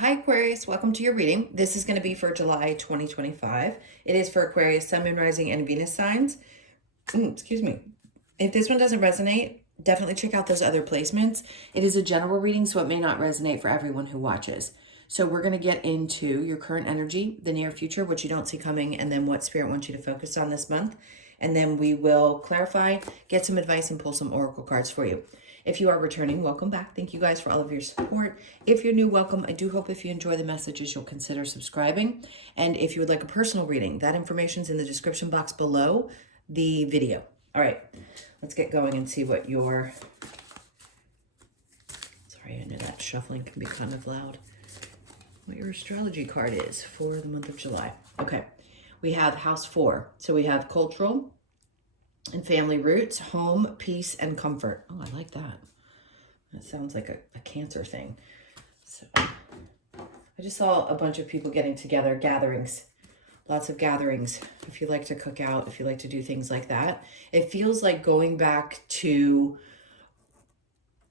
Hi Aquarius, welcome to your reading. This is going to be for July 2025. It is for Aquarius, Sun, Moon, Rising, and Venus signs. Excuse me. If this one doesn't resonate, definitely check out those other placements. It is a general reading, so it may not resonate for everyone who watches. So we're going to get into your current energy, the near future, what you don't see coming, and then what Spirit wants you to focus on this month. And then we will clarify, get some advice, and pull some oracle cards for you. If you are returning, welcome back. Thank you guys for all of your support. If you're new, welcome. I do hope if you enjoy the messages, you'll consider subscribing. And if you would like a personal reading, that information's in the description box below the video. All right, let's get going and see what your... Sorry, I know that shuffling can be kind of loud. What your astrology card is for the month of July. Okay, we have house 4. So we have cultural and family roots, home, peace, and comfort. Oh, I like that. That sounds like a Cancer thing. So I just saw a bunch of people getting together, gatherings, lots of gatherings. If you like to cook out, if you like to do things like that, it feels like going back to,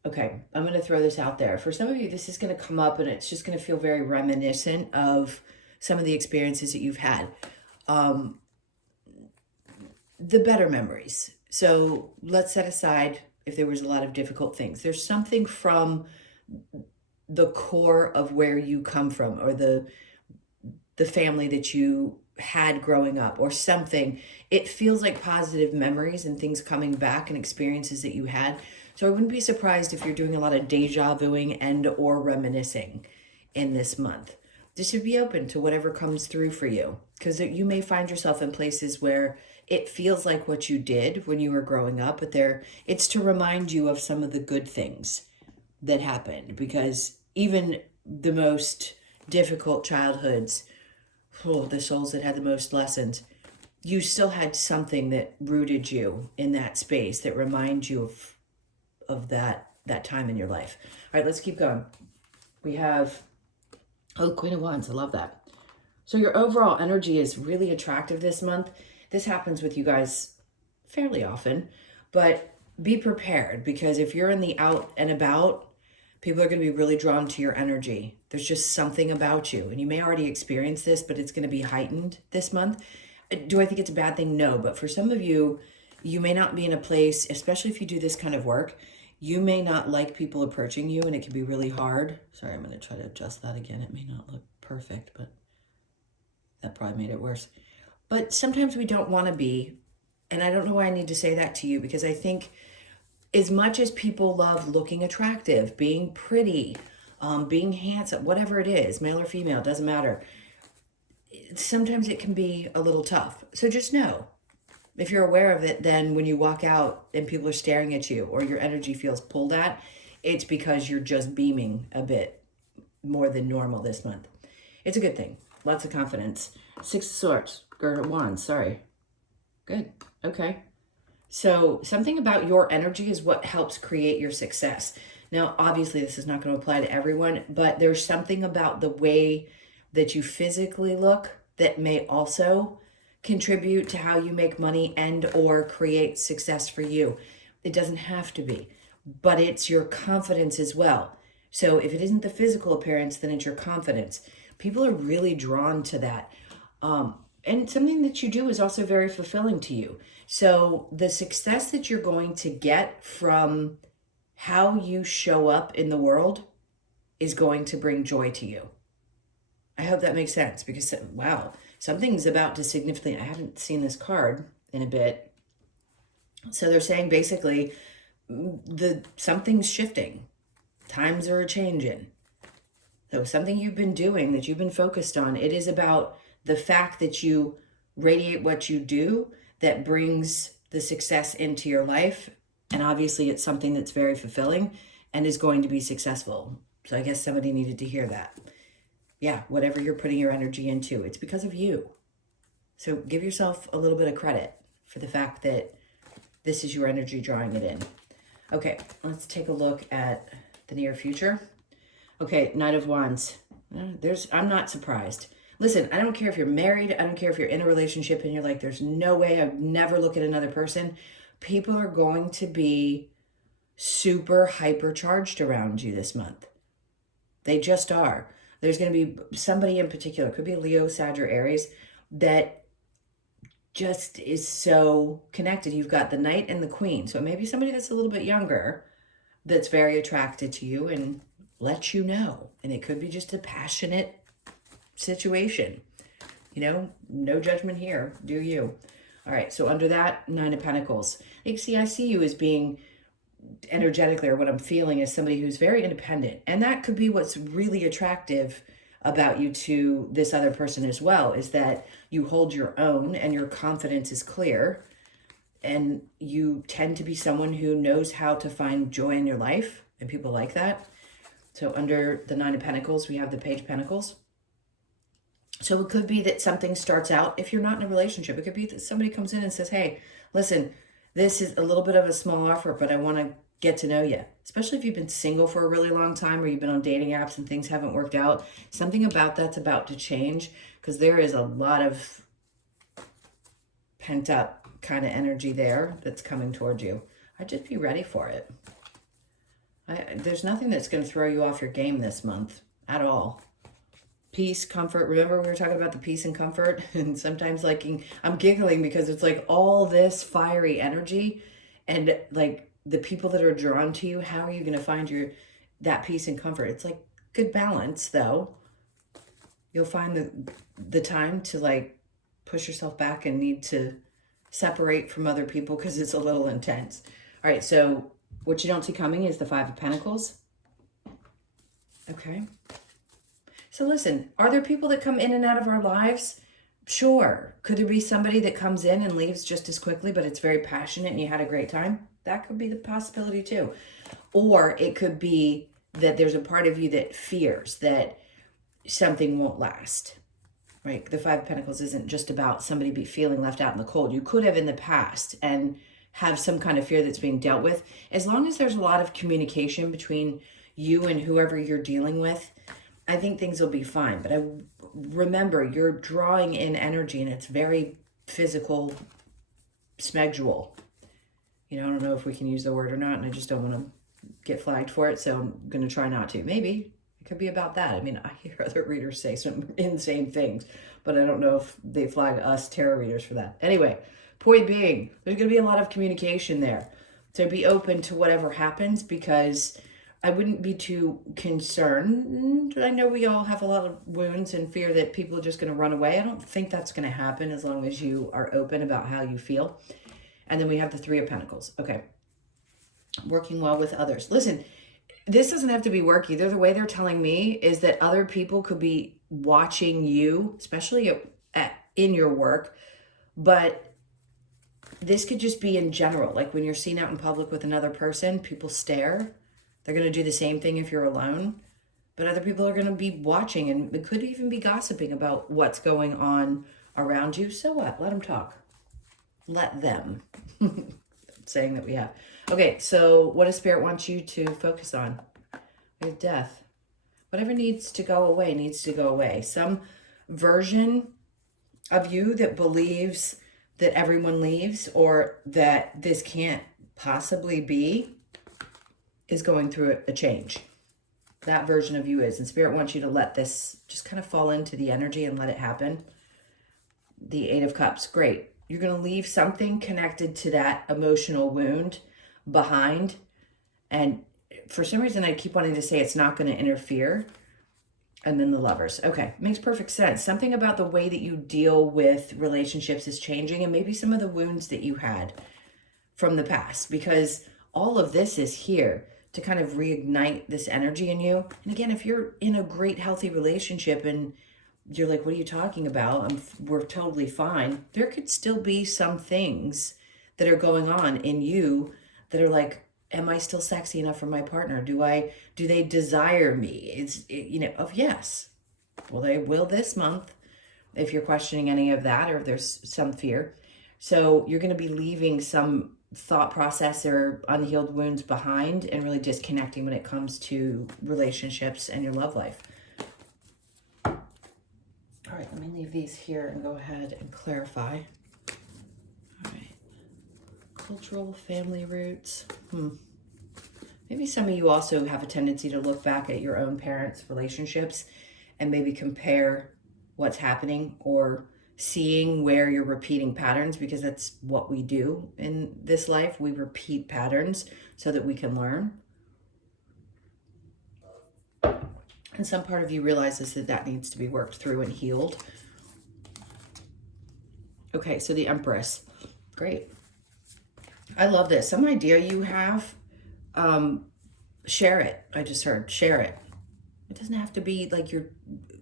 okay, I'm going to throw this out there. For some of you, this is going to come up and it's just going to feel very reminiscent of some of the experiences that you've had. The better memories. So let's set aside if there was a lot of difficult things. There's something from the core of where you come from, or the family that you had growing up, or something. It feels like positive memories and things coming back and experiences that you had. So I wouldn't be surprised if you're doing a lot of deja vuing and or reminiscing in this month. Just to be open to whatever comes through for you, because you may find yourself in places where it feels like what you did when you were growing up, but it's to remind you of some of the good things that happened, because even the most difficult childhoods, the souls that had the most lessons, you still had something that rooted you in that space that reminds you of that time in your life. All right, let's keep going. We have, oh, Queen of Wands, I love that. So your overall energy is really attractive this month. This happens with you guys fairly often, but be prepared, because if you're in the out and about, people are going to be really drawn to your energy. There's just something about you, and you may already experience this, but it's going to be heightened this month. Do I think it's a bad thing? No, but for some of you, you may not be in a place, especially if you do this kind of work, you may not like people approaching you, and it can be really hard. Sorry, I'm going to try to adjust that again. It may not look perfect, but that probably made it worse. But sometimes we don't want to be, and I don't know why I need to say that to you, because I think as much as people love looking attractive, being pretty, being handsome, whatever it is, male or female, doesn't matter. Sometimes it can be a little tough. So just know, if you're aware of it, then when you walk out and people are staring at you or your energy feels pulled at, it's because you're just beaming a bit more than normal this month. It's a good thing. Lots of confidence. 6 of Swords, or Wands, sorry. Good, okay. So something about your energy is what helps create your success. Now, obviously, this is not going to apply to everyone, but there's something about the way that you physically look that may also contribute to how you make money and or create success for you. It doesn't have to be, but it's your confidence as well. So if it isn't the physical appearance, then it's your confidence. People are really drawn to that. And something that you do is also very fulfilling to you. So the success that you're going to get from how you show up in the world is going to bring joy to you. I hope that makes sense, because, wow, something's about to significantly, I haven't seen this card in a bit. So they're saying basically something's shifting. Times are changing. So something you've been doing that you've been focused on, it is about the fact that you radiate what you do that brings the success into your life. And obviously it's something that's very fulfilling and is going to be successful. So I guess somebody needed to hear that. Yeah, whatever you're putting your energy into, it's because of you. So give yourself a little bit of credit for the fact that this is your energy drawing it in. Okay, let's take a look at the near future. Okay, Knight of Wands. I'm not surprised. Listen, I don't care if you're married. I don't care if you're in a relationship and you're like, there's no way, I'd never look at another person. People are going to be super hypercharged around you this month. They just are. There's going to be somebody in particular, could be a Leo, Sag, or Aries, that just is so connected. You've got the Knight and the Queen. So maybe somebody that's a little bit younger that's very attracted to you and lets you know. And it could be just a passionate situation. You know, no judgment here. Do you? All right, so under that, Nine of Pentacles. I see you as being energetically, or what I'm feeling is somebody who's very independent. And that could be what's really attractive about you to this other person as well, is that you hold your own and your confidence is clear. And you tend to be someone who knows how to find joy in your life, and people like that. So under the Nine of Pentacles, we have the Page of Pentacles. So it could be that something starts out, if you're not in a relationship, it could be that somebody comes in and says, hey, listen, this is a little bit of a small offer, but I want to get to know you. Especially if you've been single for a really long time, or you've been on dating apps and things haven't worked out. Something about that's about to change, because there is a lot of pent up kind of energy there that's coming towards you. I'd just be ready for it. There's nothing that's going to throw you off your game this month at all. Peace, comfort. Remember we were talking about the peace and comfort? And sometimes like I'm giggling because it's like all this fiery energy, and like the people that are drawn to you, how are you going to find that peace and comfort? It's like good balance though. You'll find the time to like push yourself back and need to separate from other people because it's a little intense. All right, so what you don't see coming is the Five of Pentacles. Okay. So listen, are there people that come in and out of our lives? Sure. Could there be somebody that comes in and leaves just as quickly, but it's very passionate and you had a great time? That could be the possibility too. Or it could be that there's a part of you that fears that something won't last. Right? The Five of Pentacles isn't just about somebody feeling left out in the cold. You could have in the past and have some kind of fear that's being dealt with. As long as there's a lot of communication between you and whoever you're dealing with, I think things will be fine. But remember, you're drawing in energy and it's very physical, smegdual. You know, I don't know if we can use the word or not, and I just don't want to get flagged for it, so I'm going to try not to. Maybe it could be about that. I mean, I hear other readers say some insane things, but I don't know if they flag us tarot readers for that. Anyway, point being, there's going to be a lot of communication there. So be open to whatever happens, because I wouldn't be too concerned. I know we all have a lot of wounds and fear that people are just going to run away. I don't think that's going to happen as long as you are open about how you feel. And then we have the Three of Pentacles. Okay. Working well with others. Listen, this doesn't have to be work either. The way they're telling me is that other people could be watching you, especially in your work, but this could just be in general. Like when you're seen out in public with another person, people stare. They're going to do the same thing if you're alone, but other people are going to be watching, and it could even be gossiping about what's going on around you. So what? Let them talk. Let them. Saying that we have. Okay, so what does Spirit want you to focus on? We have Death. Whatever needs to go away needs to go away. Some version of you that believes that everyone leaves, or that this can't possibly be, is going through a change. That version of you is. And Spirit wants you to let this just kind of fall into the energy and let it happen. The Eight of Cups. Great. You're going to leave something connected to that emotional wound behind. And for some reason, I keep wanting to say it's not going to interfere. And then the Lovers. Okay, makes perfect sense. Something about the way that you deal with relationships is changing, and maybe some of the wounds that you had from the past, because all of this is here to kind of reignite this energy in you. And again, if you're in a great, healthy relationship and you're like, what are you talking about? We're totally fine. There could still be some things that are going on in you that are like, am I still sexy enough for my partner? Do they desire me? Yes. Well, they will this month if you're questioning any of that, or if there's some fear. So you're going to be leaving some thought process or unhealed wounds behind, and really disconnecting when it comes to relationships and your love life. All right, let me leave these here and go ahead and clarify. All right. Cultural family roots. Maybe some of you also have a tendency to look back at your own parents' relationships and maybe compare what's happening, or seeing where you're repeating patterns, because that's what we do in this life. We repeat patterns so that we can learn. And some part of you realizes that that needs to be worked through and healed. Okay, so the Empress. Great. I love this. Some idea you have, share it. I just heard, share it. It doesn't have to be like you're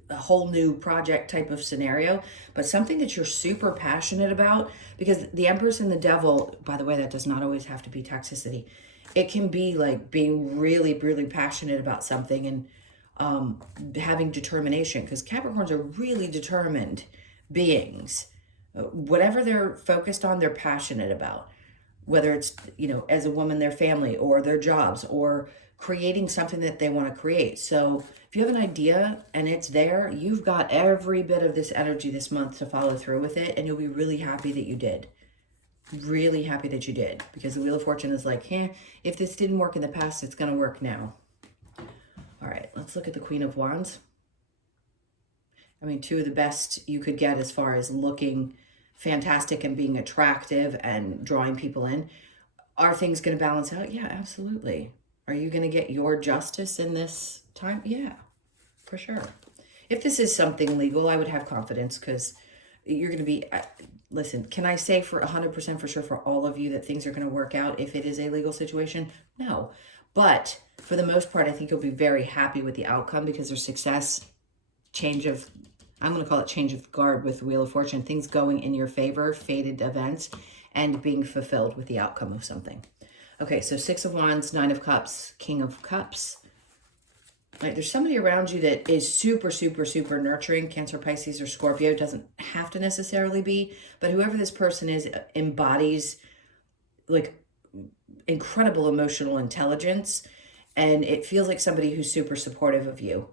a whole new project type of scenario, but something that you're super passionate about, because the Empress and the Devil, by the way, that does not always have to be toxicity. It can be like being really, really passionate about something and having determination, because Capricorns are really determined beings. Whatever they're focused on, they're passionate about, whether it's, you know, as a woman, their family, or their jobs, or creating something that they want to create. So if you have an idea and it's there, you've got every bit of this energy this month to follow through with it, and you'll be really happy that you did. Really happy that you did, because the Wheel of Fortune is like, if this didn't work in the past, it's going to work now. All right, let's look at the Queen of Wands. I mean, two of the best you could get as far as looking fantastic and being attractive and drawing people in. Are things going to balance out? Yeah, absolutely. Are you going to get your justice in this time? Yeah, for sure. If this is something legal, I would have confidence, because you're going to be, listen, can I say for 100% for sure for all of you that things are going to work out if it is a legal situation? No. But for the most part, I think you'll be very happy with the outcome, because there's success, change of, I'm going to call it change of guard with the Wheel of Fortune, things going in your favor, fated events, and being fulfilled with the outcome of something. Okay, so Six of Wands, Nine of Cups, King of Cups. Right, there's somebody around you that is super, super, super nurturing. Cancer, Pisces, or Scorpio. Doesn't have to necessarily be, but whoever this person is embodies like incredible emotional intelligence, and it feels like somebody who's super supportive of you.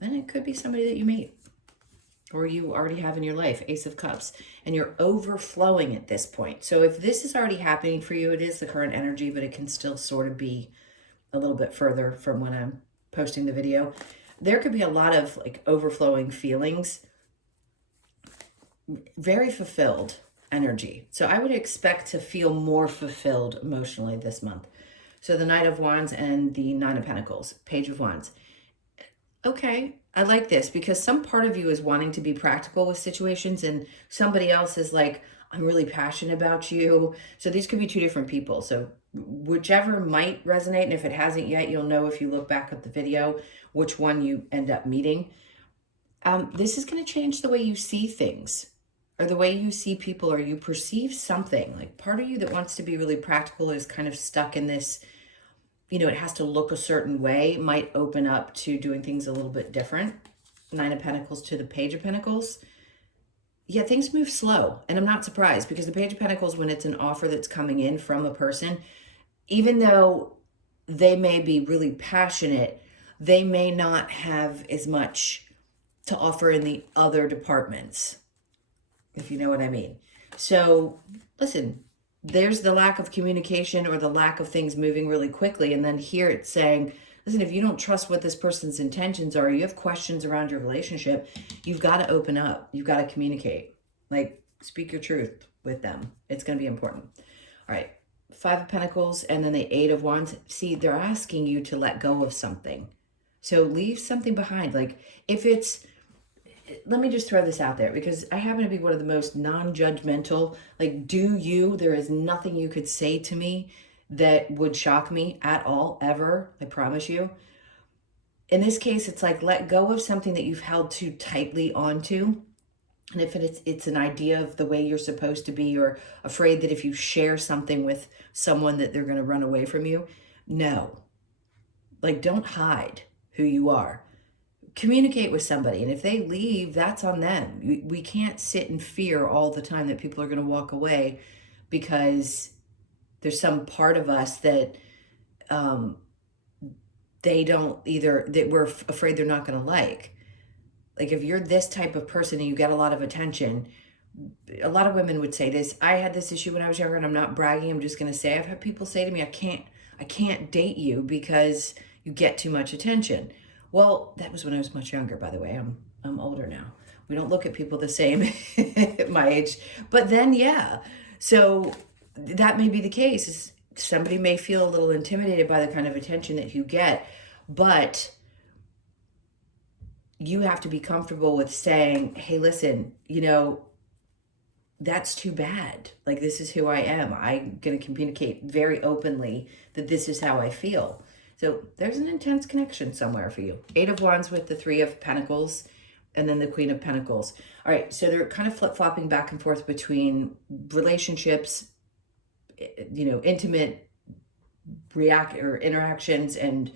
And it could be somebody that you meet or you already have in your life. Ace of Cups, and you're overflowing at this point. So if this is already happening for you, it is the current energy, but it can still sort of be a little bit further from when I'm posting the video. There could be a lot of like overflowing feelings, very fulfilled energy. So I would expect to feel more fulfilled emotionally this month. So the Knight of Wands and the Nine of Pentacles, Page of Wands. Okay, I like this, because some part of you is wanting to be practical with situations, and somebody else is like, I'm really passionate about you. So these could be two different people. So whichever might resonate, and if it hasn't yet, you'll know if you look back at the video which one you end up meeting. This is going to change the way you see things, or the way you see people, or you perceive something. Like part of you that wants to be really practical is kind of stuck in this, you know, it has to look a certain way, might open up to doing things a little bit different. Nine of Pentacles to the Page of Pentacles. Yeah, things move slow, and I'm not surprised, because the Page of Pentacles, when it's an offer that's coming in from a person, even though they may be really passionate, they may not have as much to offer in the other departments, if you know what I mean. So listen, there's the lack of communication, or the lack of things moving really quickly. And then here it's saying, listen, if you don't trust what this person's intentions are, you have questions around your relationship, you've got to open up. You've got to communicate. Like, speak your truth with them. It's going to be important. All right. Five of Pentacles and then the Eight of Wands. See, they're asking you to let go of something. So leave something behind. Like if it's, let me just throw this out there, because I happen to be one of the most non-judgmental, like do you, there is nothing you could say to me that would shock me at all, ever. I promise you. In this case, it's like, let go of something that you've held too tightly onto. And if it's an idea of the way you're supposed to be, or afraid that if you share something with someone that they're going to run away from you. No, like don't hide who you are. Communicate with somebody, and if they leave, that's on them. We can't sit in fear all the time that people are going to walk away because there's some part of us that they don't either, that we're afraid they're not going to like. Like if you're this type of person and you get a lot of attention, a lot of women would say this. I had this issue when I was younger, and I'm not bragging. I'm just going to say I've had people say to me, I can't date you because you get too much attention. Well, that was when I was much younger, by the way. I'm older now. We don't look at people the same at my age. But then, yeah. So that may be the case. Somebody may feel a little intimidated by the kind of attention that you get, but you have to be comfortable with saying, hey, listen, that's too bad. Like, this is who I am. I'm going to communicate very openly that this is how I feel. So there's an intense connection somewhere for you. 8 of Wands with the 3 of Pentacles and then the Queen of Pentacles. All right, so they're kind of flip-flopping back and forth between relationships, intimate interactions and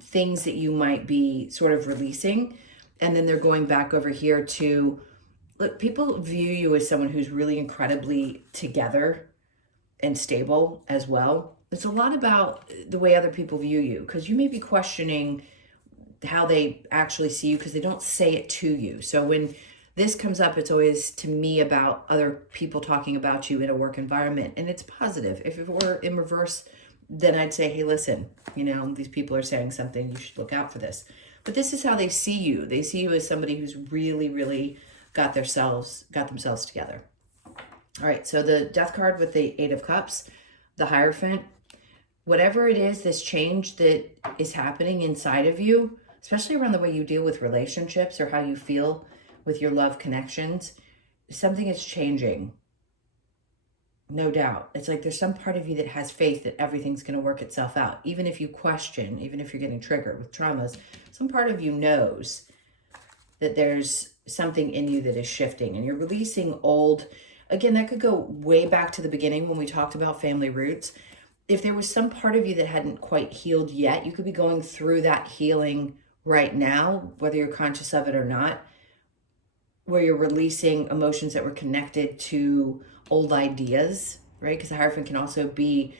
things that you might be sort of releasing. And then they're going back over here to, look, people view you as someone who's really incredibly together and stable as well. It's a lot about the way other people view you, because you may be questioning how they actually see you because they don't say it to you. So when this comes up, it's always to me about other people talking about you in a work environment, and it's positive. If it were in reverse, then I'd say, hey, listen, these people are saying something, you should look out for this. But this is how they see you. They see you as somebody who's really, really got themselves together. All right, so the Death card with the 8 of Cups, the Hierophant, whatever it is, this change that is happening inside of you, especially around the way you deal with relationships or how you feel with your love connections, something is changing. No doubt. It's like there's some part of you that has faith that everything's going to work itself out. Even if you question, even if you're getting triggered with traumas, some part of you knows that there's something in you that is shifting and you're releasing old. Again, that could go way back to the beginning when we talked about family roots. If there was some part of you that hadn't quite healed yet, you could be going through that healing right now, whether you're conscious of it or not, where you're releasing emotions that were connected to old ideas, right? Because the Hierophant can also be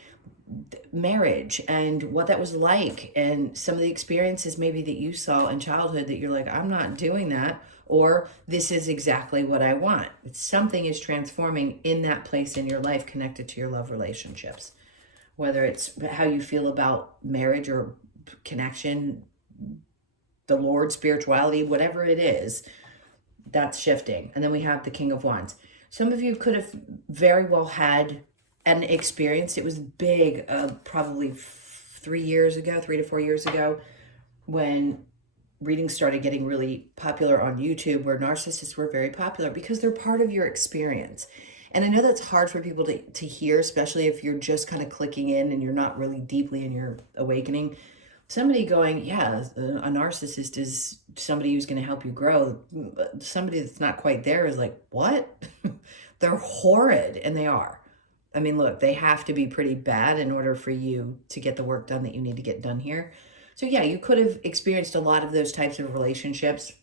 marriage and what that was like, and some of the experiences maybe that you saw in childhood that you're like, I'm not doing that, or this is exactly what I want. Something is transforming in that place in your life connected to your love relationships, whether it's how you feel about marriage or connection, the Lord, spirituality, whatever it is, that's shifting. And then we have the King of Wands. Some of you could have very well had an experience. It was big, probably 3 to 4 years ago, when readings started getting really popular on YouTube, where narcissists were very popular because they're part of your experience. And I know that's hard for people to hear, especially if you're just kind of clicking in and you're not really deeply in your awakening. Somebody going, yeah, a narcissist is somebody who's going to help you grow. Somebody that's not quite there is like, what? They're horrid, and they are. I mean, look, they have to be pretty bad in order for you to get the work done that you need to get done here. So yeah, you could have experienced a lot of those types of relationships.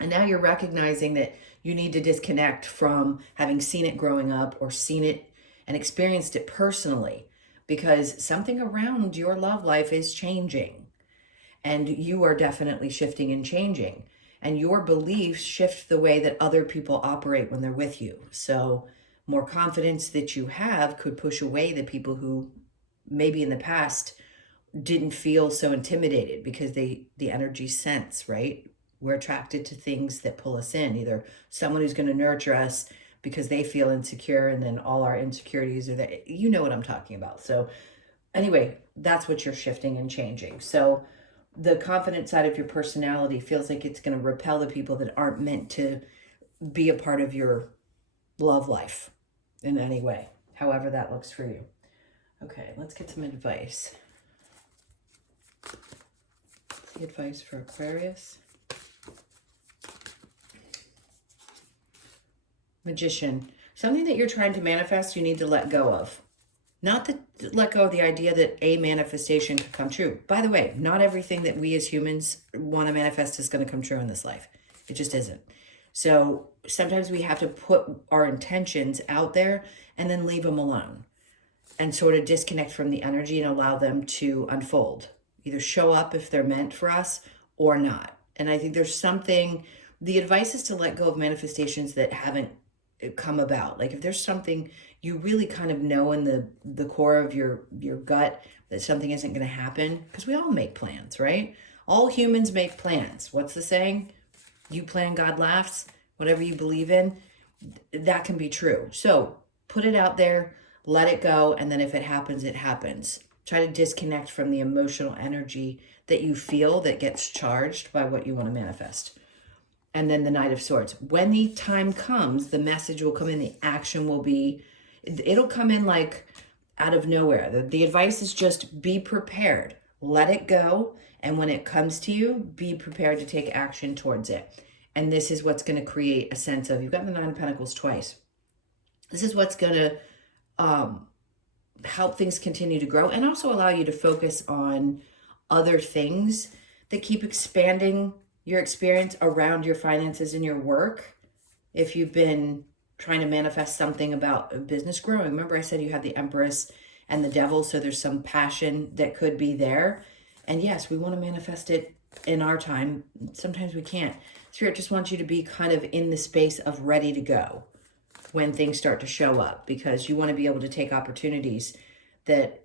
And now you're recognizing that you need to disconnect from having seen it growing up or seen it and experienced it personally, because something around your love life is changing, and you are definitely shifting and changing, and your beliefs shift the way that other people operate when they're with you. So more confidence that you have could push away the people who maybe in the past didn't feel so intimidated, because the energy sense, right? We're attracted to things that pull us in, either someone who's going to nurture us because they feel insecure, and then all our insecurities are there. You know what I'm talking about. So anyway, that's what you're shifting and changing. So the confident side of your personality feels like it's going to repel the people that aren't meant to be a part of your love life in any way, however that looks for you. Okay, let's get some advice. The advice for Aquarius. Magician. Something that you're trying to manifest, you need to let go of. Not that let go of the idea that a manifestation could come true. By the way, not everything that we as humans want to manifest is going to come true in this life. It just isn't. So sometimes we have to put our intentions out there and then leave them alone and sort of disconnect from the energy and allow them to unfold. Either show up if they're meant for us or not. And I think there's something, the advice is to let go of manifestations that haven't come about. Like if there's something you really kind of know in the core of your gut that something isn't going to happen, because we all make plans, right? All humans make plans. What's the saying? You plan, God laughs. Whatever you believe in, that can be true. So put it out there, let it go, and then if it happens, it happens. Try to disconnect from the emotional energy that you feel that gets charged by what you want to manifest. And then the Knight of Swords. When the time comes, the message will come in, the action will be, it'll come in like out of nowhere. The advice is just be prepared. Let it go. And when it comes to you, be prepared to take action towards it. And this is what's going to create a sense of, you've got the Nine of Pentacles twice. This is what's going to help things continue to grow and also allow you to focus on other things that keep expanding your experience around your finances and your work. If you've been trying to manifest something about a business growing, remember I said you have the Empress and the Devil, so there's some passion that could be there. And yes, we want to manifest it in our time. Sometimes we can't. Spirit just wants you to be kind of in the space of ready to go when things start to show up, because you want to be able to take opportunities that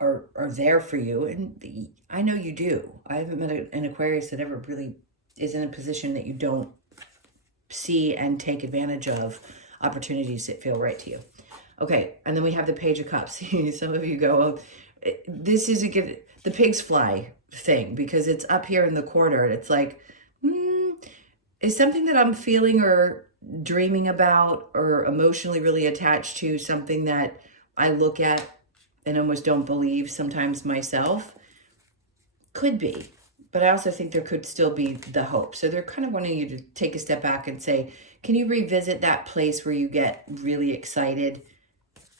are there for you. And I know you do. I haven't met an Aquarius that ever really is in a position that you don't see and take advantage of opportunities that feel right to you. Okay, and then we have the Page of Cups. Some of you go, oh, this is a good, the pig's fly thing, because it's up here in the corner. And it's like, is something that I'm feeling or dreaming about or emotionally really attached to something that I look at and almost don't believe sometimes myself? Could be. But I also think there could still be the hope. So they're kind of wanting you to take a step back and say, can you revisit that place where you get really excited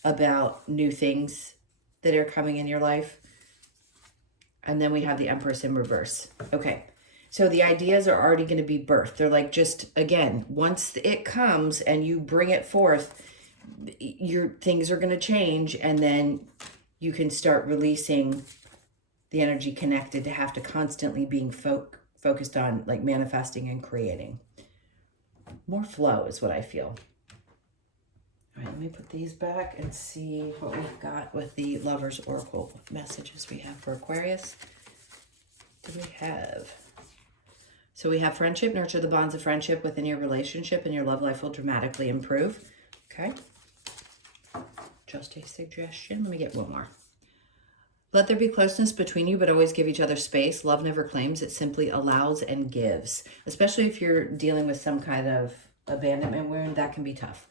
about new things that are coming in your life? And then we have the Empress in reverse. Okay. So the ideas are already going to be birthed. They're like, just again, once it comes and you bring it forth, your things are going to change, and then you can start releasing the energy connected to have to constantly being focused on like manifesting and creating. More flow is what I feel. All right, let me put these back and see what we've got with the Lover's Oracle messages we have for Aquarius. What do we have? So we have friendship. Nurture the bonds of friendship within your relationship and your love life will dramatically improve. Okay. Just a suggestion. Let me get one more. Let there be closeness between you, but always give each other space. Love never claims. It simply allows and gives. Especially if you're dealing with some kind of abandonment wound, that can be tough.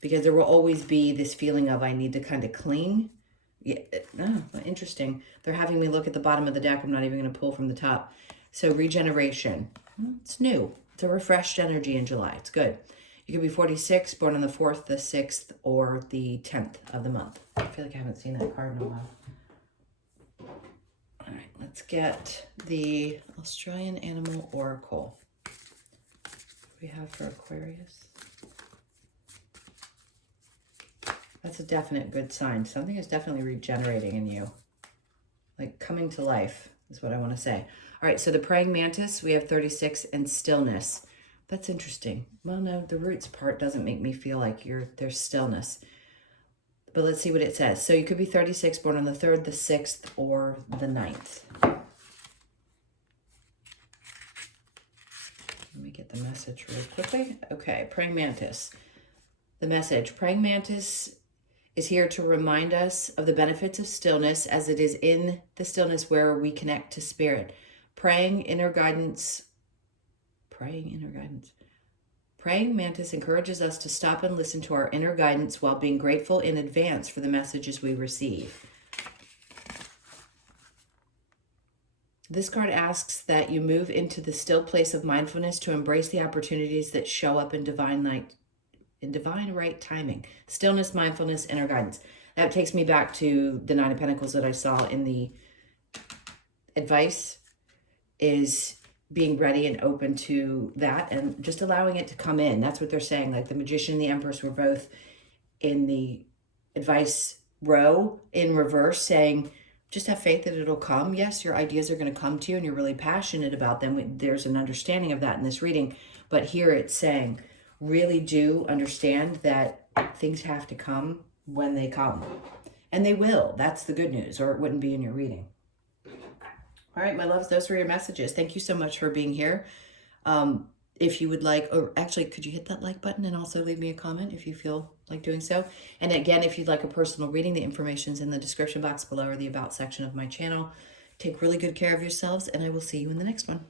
Because there will always be this feeling of, I need to kind of cling. Yeah, interesting. They're having me look at the bottom of the deck. I'm not even going to pull from the top. So regeneration. It's new. It's a refreshed energy in July. It's good. You could be 46, born on the 4th, the 6th, or the 10th of the month. I feel like I haven't seen that card in a while. All right, let's get the Australian Animal Oracle. What do we have for Aquarius? That's a definite good sign. Something is definitely regenerating in you. Like coming to life is what I want to say. All right, so the Praying Mantis, we have 36, and stillness. That's interesting. Well, no, the roots part doesn't make me feel like there's stillness. But let's see what it says. So you could be 36, born on the 3rd, the 6th, or the 9th. Let me get the message really quickly. Okay, Praying Mantis. The message. Praying Mantis is here to remind us of the benefits of stillness, as it is in the stillness where we connect to spirit. Praying inner guidance. Praying Mantis encourages us to stop and listen to our inner guidance while being grateful in advance for the messages we receive. This card asks that you move into the still place of mindfulness to embrace the opportunities that show up in divine right timing. Stillness, mindfulness, inner guidance. That takes me back to the Nine of Pentacles that I saw in the advice, is being ready and open to that and just allowing it to come in. That's what they're saying. Like the Magician and the Empress were both in the advice row in reverse, saying, just have faith that it'll come. Yes, your ideas are going to come to you and you're really passionate about them. There's an understanding of that in this reading. But here it's saying, really do understand that things have to come when they come. And they will. That's the good news, or it wouldn't be in your reading. All right, my loves, those were your messages. Thank you so much for being here. If you would like, or actually, could you hit that like button and also leave me a comment if you feel like doing so? And again, if you'd like a personal reading, the information's in the description box below or the about section of my channel. Take really good care of yourselves, and I will see you in the next one.